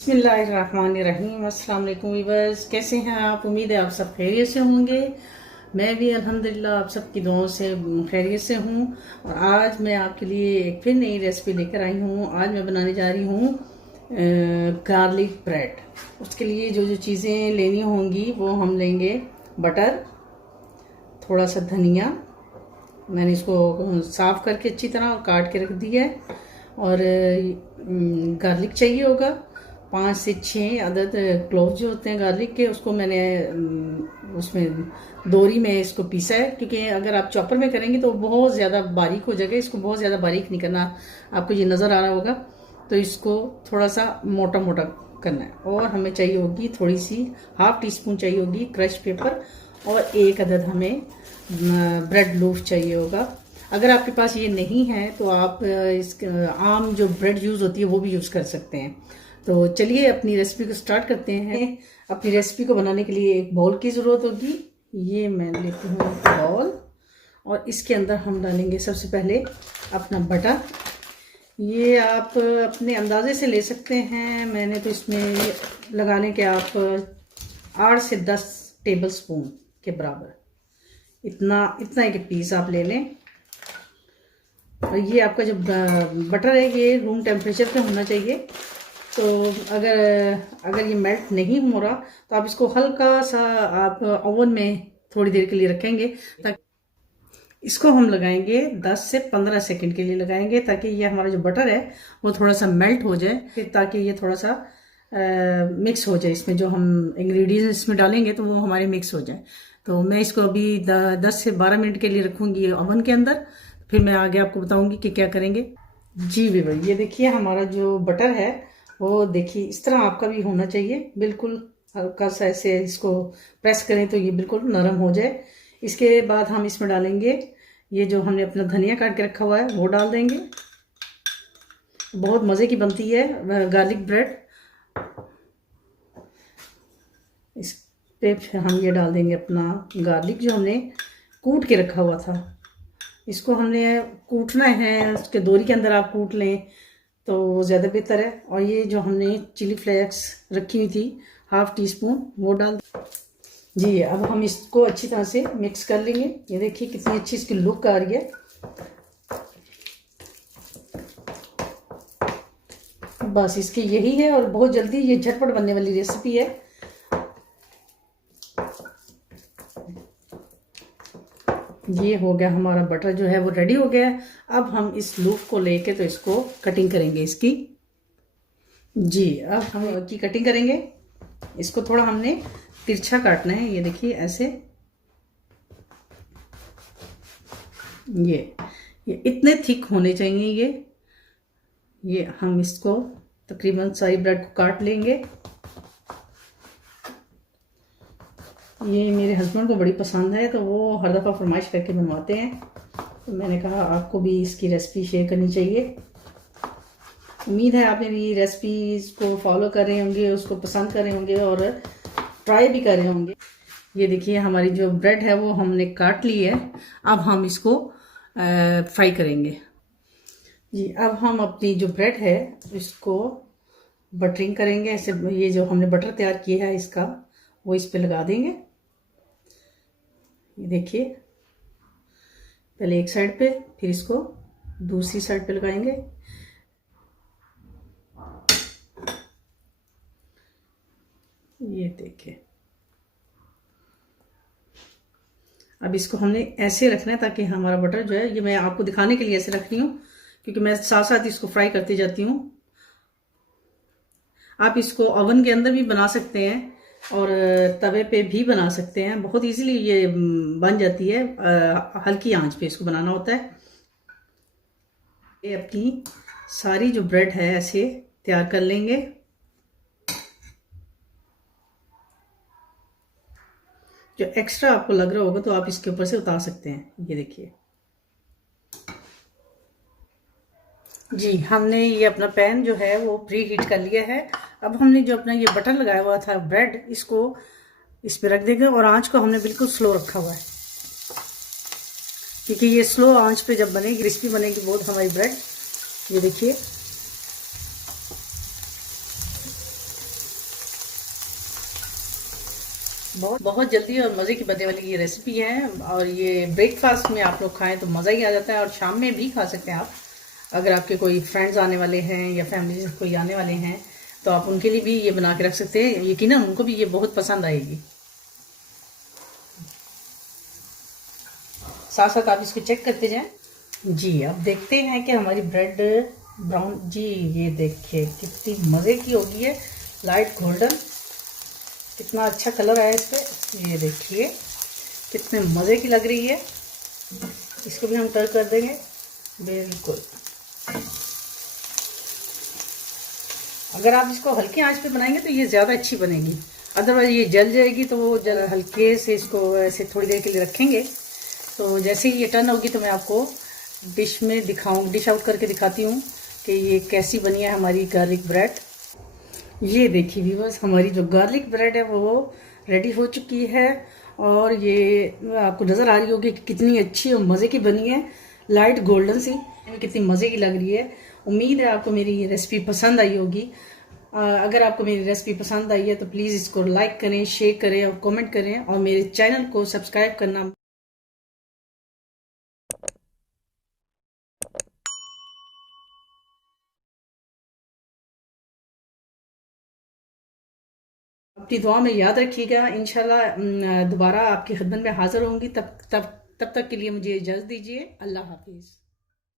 बिस्मिल्लाहिर्रहमानिर्रहीम। अस्सलाम वालेकुम वीवर्स, कैसे हैं आप? उम्मीद है आप सब खैरियत से होंगे। मैं भी अल्हम्दुलिल्लाह आप सबकी दुआओं से खैरियत से हूँ। और आज मैं आपके लिए एक फिर नई रेसिपी लेकर आई हूँ। आज मैं बनाने जा रही हूँ गार्लिक ब्रेड। उसके लिए जो जो चीज़ें लेनी होंगी वो हम लेंगे। बटर, थोड़ा सा धनिया, मैंने इसको साफ़ करके अच्छी तरह काट के रख दिया है। और गार्लिक चाहिए होगा 5 से 6 अदद क्लोव जो होते हैं गार्लिक के, उसको मैंने उसमें दोरी में इसको पीसा है। क्योंकि अगर आप चॉपर में करेंगे तो बहुत ज़्यादा बारीक हो जाएगा। इसको बहुत ज़्यादा बारीक नहीं करना, आपको ये नज़र आ रहा होगा। तो इसको थोड़ा सा मोटा मोटा करना है। और हमें चाहिए होगी थोड़ी सी, ½ टीस्पून चाहिए होगी क्रश पेपर। और 1 अदद हमें ब्रेड लूफ चाहिए होगा। अगर आपके पास ये नहीं है तो आप इस आम जो ब्रेड यूज़ होती है वो भी यूज़ कर सकते हैं। तो चलिए अपनी रेसिपी को स्टार्ट करते हैं। अपनी रेसिपी को बनाने के लिए एक बाउल की ज़रूरत होगी। ये मैं लेती हूँ बाउल, और इसके अंदर हम डालेंगे सबसे पहले अपना बटर। ये आप अपने अंदाजे से ले सकते हैं। मैंने तो इसमें लगा लें कि आप 8 से 10 टेबल स्पून के बराबर इतना एक पीस आप ले लें। और ये आपका जो बटर है ये रूम टेम्परेचर पे होना चाहिए। तो अगर ये मेल्ट नहीं हो रहा तो आप इसको हल्का सा आप ओवन में थोड़ी देर के लिए रखेंगे। ताकि इसको हम लगाएंगे 10 से 15 सेकंड के लिए लगाएंगे, ताकि ये हमारा जो बटर है वो थोड़ा सा मेल्ट हो जाए, ताकि ये थोड़ा सा मिक्स हो जाए। इसमें जो हम इंग्रेडिएंट्स इसमें डालेंगे तो वो हमारे मिक्स हो जाए। तो मैं इसको अभी 10 से 12 मिनट के लिए रखूँगी ओवन के अंदर। फिर मैं आगे आपको बताऊँगी कि क्या करेंगे। जी वीवर, ये देखिए हमारा जो बटर है वो देखिए इस तरह आपका भी होना चाहिए। बिल्कुल हल्का सा ऐसे इसको प्रेस करें तो ये बिल्कुल नरम हो जाए। इसके बाद हम इसमें डालेंगे ये जो हमने अपना धनिया काट के रखा हुआ है वो डाल देंगे। बहुत मज़े की बनती है गार्लिक ब्रेड। इस पे फिर हम ये डाल देंगे अपना गार्लिक जो हमने कूट के रखा हुआ था। इसको हमने कूटना है, उसके दोरी के अंदर आप कूट लें तो वो ज़्यादा बेहतर है। और ये जो हमने चिली फ्लेक्स रखी हुई थी ½ टीस्पून वो डाल। जी, अब हम इसको अच्छी तरह से मिक्स कर लेंगे। ये देखिए कितनी अच्छी इसकी लुक आ रही है। बस इसकी यही है, और बहुत जल्दी ये झटपट बनने वाली रेसिपी है। ये हो गया हमारा बटर जो है वो रेडी हो गया है। अब हम इस लूफ को लेके तो इसको कटिंग करेंगे इसकी। जी, अब हम की कटिंग करेंगे। इसको थोड़ा हमने तिरछा काटना है। ये देखिए ऐसे, ये इतने थिक होने चाहिए। ये हम इसको तकरीबन सारी ब्रेड को काट लेंगे। ये मेरे हस्बैंड को बड़ी पसंद है तो वो हर दफ़ा फरमाइश करके बनवाते हैं। तो मैंने कहा आपको भी इसकी रेसिपी शेयर करनी चाहिए। उम्मीद है आप मेरी रेसिपीज़ को फॉलो कर रहे होंगे, उसको पसंद कर रहे होंगे और ट्राई भी कर रहे होंगे। ये देखिए हमारी जो ब्रेड है वो हमने काट ली है। अब हम इसको फ्राई करेंगे। जी, अब हम अपनी जो ब्रेड है इसको बटरिंग करेंगे। ऐसे ये जो हमने बटर तैयार किया है इसका वो इस पे लगा देंगे। ये देखिए पहले एक साइड पे, फिर इसको दूसरी साइड पे लगाएंगे। ये देखिए अब इसको हमने ऐसे रखना है ताकि हमारा बटर जो है, ये मैं आपको दिखाने के लिए ऐसे रख रही हूँ क्योंकि मैं साथ साथ इसको फ्राई करती जाती हूँ। आप इसको ओवन के अंदर भी बना सकते हैं और तवे पे भी बना सकते हैं। बहुत इजीली ये बन जाती है। हल्की आंच पे इसको बनाना होता है। ये अपनी सारी जो ब्रेड है ऐसे तैयार कर लेंगे। जो एक्स्ट्रा आपको लग रहा होगा तो आप इसके ऊपर से उतार सकते हैं। ये देखिए जी, हमने ये अपना पैन जो है वो प्री हीट कर लिया है। अब हमने जो अपना ये बटर लगाया हुआ था ब्रेड, इसको इस पे रख देंगे और आंच को हमने बिल्कुल स्लो रखा हुआ है, क्योंकि ये स्लो आंच पे जब बनेगी क्रिस्पी बनेगी बहुत हमारी ब्रेड। ये देखिए बहुत बहुत जल्दी और मज़े की बनने वाली ये रेसिपी है, और ये ब्रेकफास्ट में आप लोग खाएं तो मज़ा ही आ जाता है, और शाम में भी खा सकते हैं आप। अगर आपके कोई फ्रेंड्स आने वाले हैं या फैमिली से कोई आने वाले हैं तो आप उनके लिए भी ये बना के रख सकते हैं, यकीनन उनको भी ये बहुत पसंद आएगी। साथ साथ आप इसको चेक करते जाएं। जी, अब देखते हैं कि हमारी ब्रेड ब्राउन, जी ये देखिए कितनी मज़े की होगी है, लाइट गोल्डन, कितना अच्छा कलर आया इस पर। ये देखिए कितने मज़े की लग रही है। इसको भी हम टर्न कर देंगे। बिल्कुल, अगर आप इसको हल्के आंच पे बनाएंगे तो ये ज़्यादा अच्छी बनेगी, अदरवाइज ये जल जाएगी। तो वो जल हल्के से इसको ऐसे थोड़ी देर के लिए रखेंगे, तो जैसे ही ये टर्न होगी तो मैं आपको डिश में डिश आउट करके दिखाती हूँ कि ये कैसी बनी है हमारी गार्लिक ब्रेड। ये देखिए व्यूअर्स, हमारी जो गार्लिक ब्रेड है वो रेडी हो चुकी है, और ये आपको नज़र आ रही होगी कि कितनी अच्छी और मज़े की बनी है, लाइट गोल्डन सी, कितनी मज़े की लग रही है। उम्मीद है आपको मेरी ये रेसिपी पसंद आई होगी। अगर आपको मेरी रेसिपी पसंद आई है तो प्लीज़ इसको लाइक करें, शेयर करें और कमेंट करें, और मेरे चैनल को सब्सक्राइब करना अपनी दुआ में याद रखिएगा। इंशाल्लाह दोबारा आपकी खिदमत में हाजिर होंगी। तब तक के लिए मुझे इजाज़त दीजिए। अल्लाह हाफिज़।